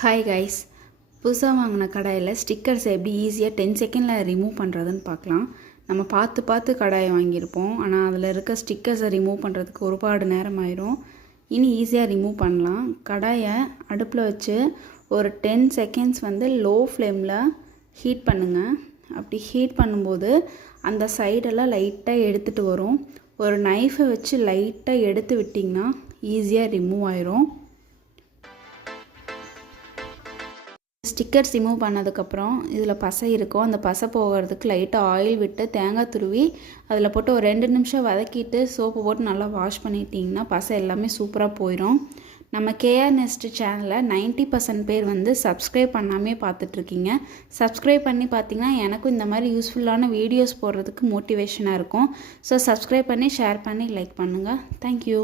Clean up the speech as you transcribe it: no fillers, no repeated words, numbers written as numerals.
Hi guys, புதுசாக வாங்கின கடாயில் ஸ்டிக்கர்ஸ் எப்படி ஈஸியாக 10 செகண்டில் ரிமூவ் பண்ணுறதுன்னு பார்க்கலாம். நம்ம பார்த்து கடாயை வாங்கியிருப்போம், ஆனால் அதில் இருக்க ஸ்டிக்கர்ஸை ரிமூவ் பண்ணுறதுக்கு ஒருபாடு நேரம் ஆயிரும். இனி ஈஸியாக ரிமூவ் பண்ணலாம். கடாயை அடுப்பில் வச்சு ஒரு 10 செகண்ட்ஸ் லோ ஃப்ளேமில் ஹீட் பண்ணுங்கள். அப்படி ஹீட் பண்ணும்போது அந்த சைடெல்லாம் லைட்டாக எடுத்துகிட்டு வரும். ஒரு நைஃபை வச்சு லைட்டாக எடுத்து விட்டிங்கன்னா ஈஸியாக ரிமூவ் ஆயிரும். ஸ்டிக்கர்ஸ் ரிமூவ் பண்ணதுக்கப்புறம் இதில் பசை இருக்கும். அந்த பசை போகிறதுக்கு லைட்டாக ஆயில் விட்டு தேங்காய் துருவி அதில் போட்டு ஒரு 2 நிமிஷம் வதக்கிட்டு சோப்பு போட்டு நல்லா வாஷ் பண்ணிட்டிங்கன்னா பசை எல்லாமே சூப்பராக போயிடும். நம்ம கேஆர் நெஸ்ட் சேனலை 90% பேர் சப்ஸ்கிரைப் பண்ணாமே பார்த்துட்ருக்கீங்க. சப்ஸ்கிரைப் பண்ணி பார்த்திங்கன்னா எனக்கும் இந்த மாதிரி யூஸ்ஃபுல்லான வீடியோஸ் போடுறதுக்கு மோட்டிவேஷனாக இருக்கும். ஸோ சப்ஸ்கிரைப் பண்ணி ஷேர் பண்ணி லைக் பண்ணுங்கள். தேங்க்யூ.